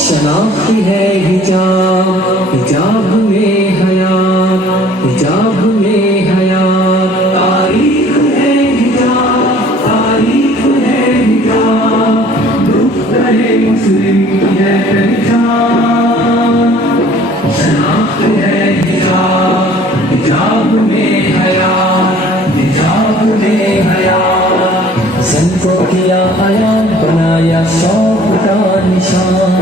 शनाख्त है हिजाब, हिजाब में हयात, हिजाब में हयात। तारीख है हिजाब, तारीख है हिजाब, दुख रहे मुस्लिम की है पहचान। शनाख्त है हिजाब, हिजाब में हयात, हिजाब में हयात। ज़न को किया आया बनाया शौक का निशान,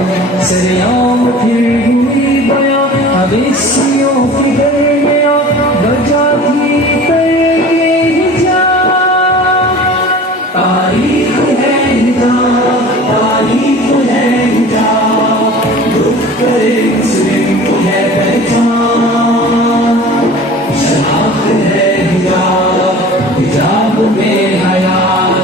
सरेआम फिर हुई बयां हवेशियों की गया बजा थी करके हिजाब। तारीख है हिजाब, तारीख है हिजाब, दुख करे मुस्लिम की है पहचान। शनाख्त है हिजाब, हिजाब में हयात,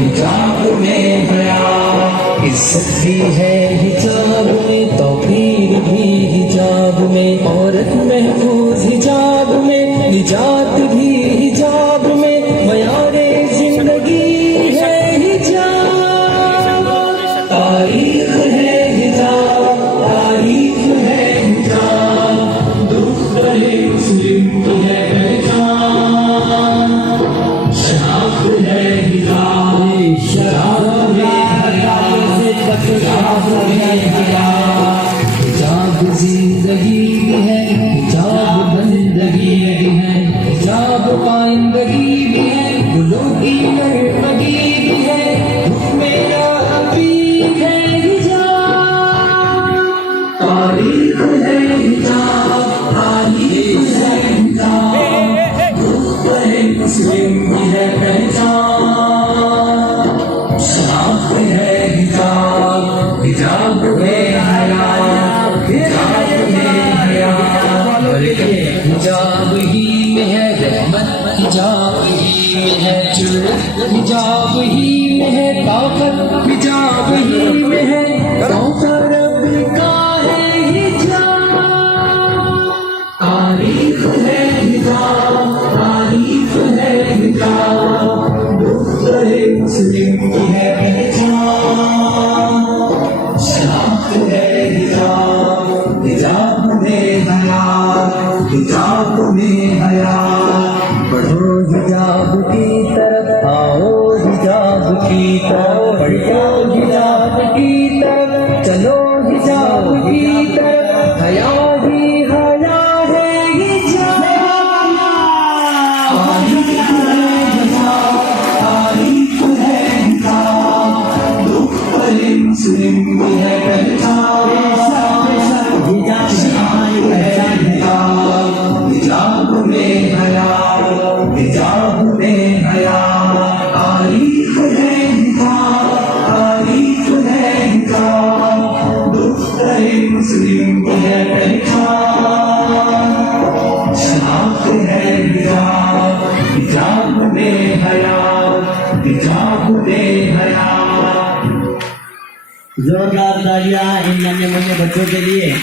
हिजाब में हयात। इज्जत भी है हिजाब में, तौकीर भी हिजाब में, औरत महफूज हिजाब में, निजात भी हिजाब में, मयारे जिंदगी है हिजाब। तारीख है हिजाब, तारीख है हिजाब, दुख रहे मुस्लिम की है पहचान। शनाख्त है हिजाब, शराब में हिजाब जिंदगी भी है, हिजाब बंदगी भी है, हिजाब पाइंदगी भी है, गुलों की मरमगी भी है, हुक्म रब्बी है हिजाब। तारीख है हिजाब, तारीख है हिजाब, दुख रहे मुस्लिम की है पहचान। शनाख्त है हिजाब, हिजाब में हयात, हिजाब में हयात। हिजाब ही में है रहमत, हिजाब ही में है जुर्रत, हिजाब ही में है ताकत, हिजाब ही में है कौसर रब का है हिजाब। तारीख है हिजाब, तारीख है हिजाब, दुख रहे मुस्लिम की है पहचान। शनाख्त है हिजाब, हिजाब में हयात, हिजाब में हयात। बढ़ो हिजाब की तरफ, आओ हिजाब की तरफ, बढ़ो हिजाब की तरफ, चलो हिजाब की तरफ, हया ही हया है हिजाब। तारीख है हिजाब, तारीख है हिजाब, दुख रहे मुस्लिम की है पहचान। हिजाब में हयात, हिजाब में हयात। तारीख है हिजाब, तारीख है हिजाब, दुख रहे मुस्लिम की है पहचान। शनाख्त है हिजाब, हिजाब में हयात, हिजाब में हयात। जोरदार तालियां इन नन्हे मुन्ने बच्चों के लिए।